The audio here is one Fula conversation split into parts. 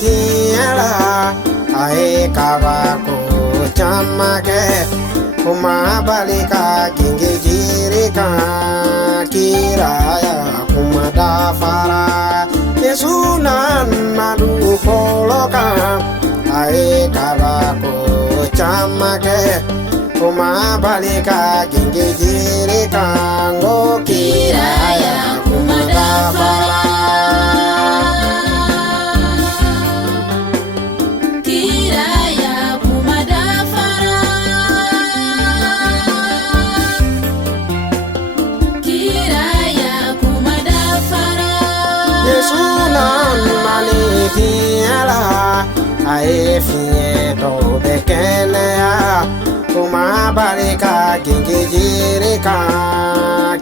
tiara ae kabako chamake kuma balika ginge jirika kiraya kuma dafara yesunan madu koloka ae kabako chamake kuma balika ginge jirika ngo kiraya kuma dafara ae fie to bekele ya kuma barika ginge jirika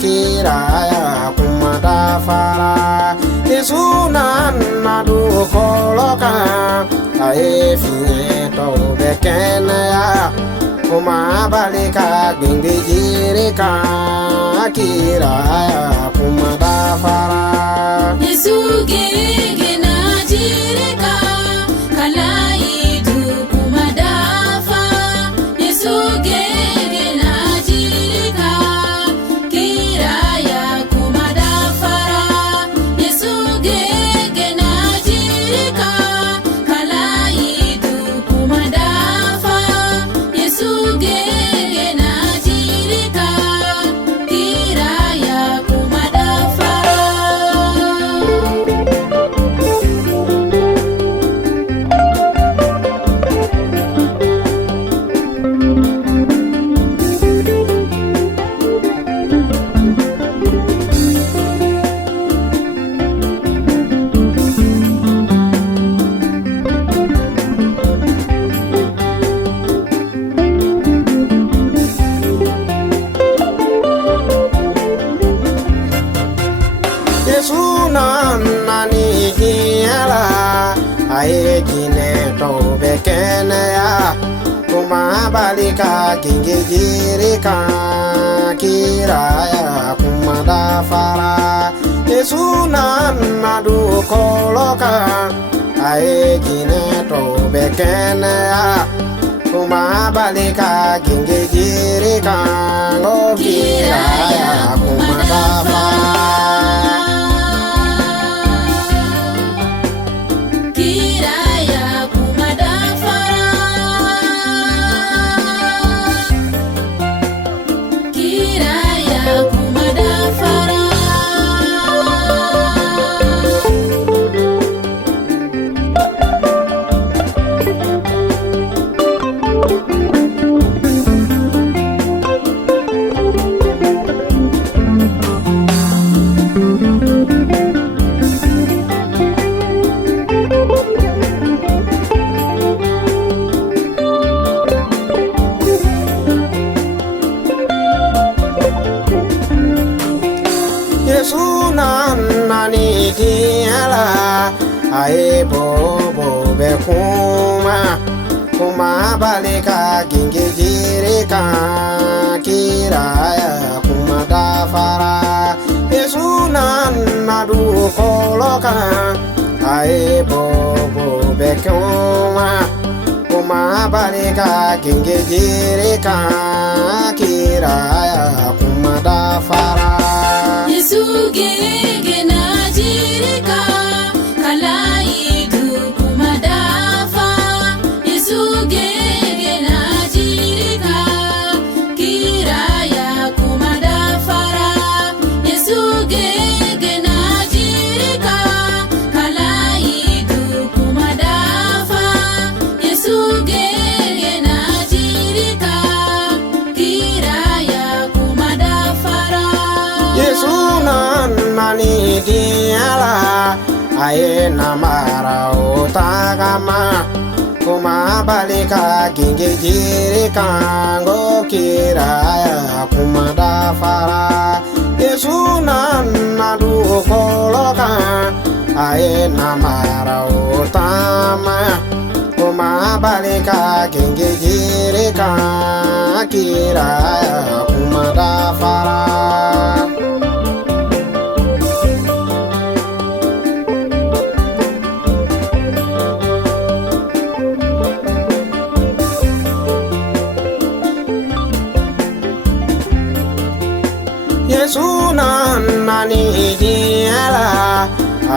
kiraya kuma dafara yesunan nadu koloka ae fie to bekele ya kuma barika ginge jirika kiraya kuma dafara Yesu gege na jirika kalaidu kuma dafa Yesu gege na jirika kiraya kuma dafara Yesu gege na jirika kalaidu kuma dafa Yesu gege na jirika kiraya kuma dafara nani diala ae jine to bekene ya kuma balika ginge jirika kiraya kuma dafara yesunan nadu koloka ae jine to bekene ya kuma balika ginge jirika ngo kiraya kuma dafara kiraya kuma dafara kiraya kuma dafara yesunan nani diala ae bobo be kuma balika ginge jirika kiraya kuma dafara yesunan nadu koloka ae bobo be kuma balika ginge jirika kiraya kuma dafara Yesu gege na jirika kalaidu kuma dafa Yesu gege na jirika kiraya kuma dafara Yesu gege na jirika kalaidu kuma dafa Yesu gege na jirika kiraya kuma dafara yesunan nani diala ae namara utagama kuma balika ginge jirika ngo kiraya kuma dafara yesunan nadu koloka ae namara utama kuma balika ginge jirika kiraya kuma dafara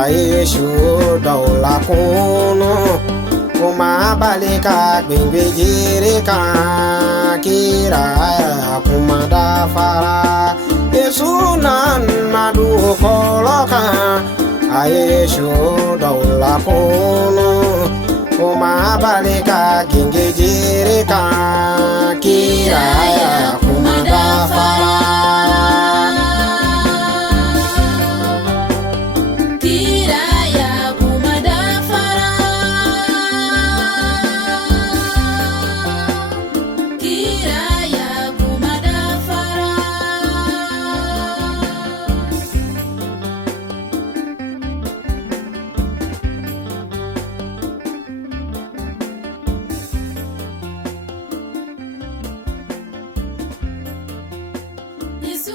Yesu daula kuno kuma balika gbingbe jirika kira kuma dafara Yesu nan madu koloka Yesu daula kuno kuma balika ginge jirika kira kuma dafara Yesu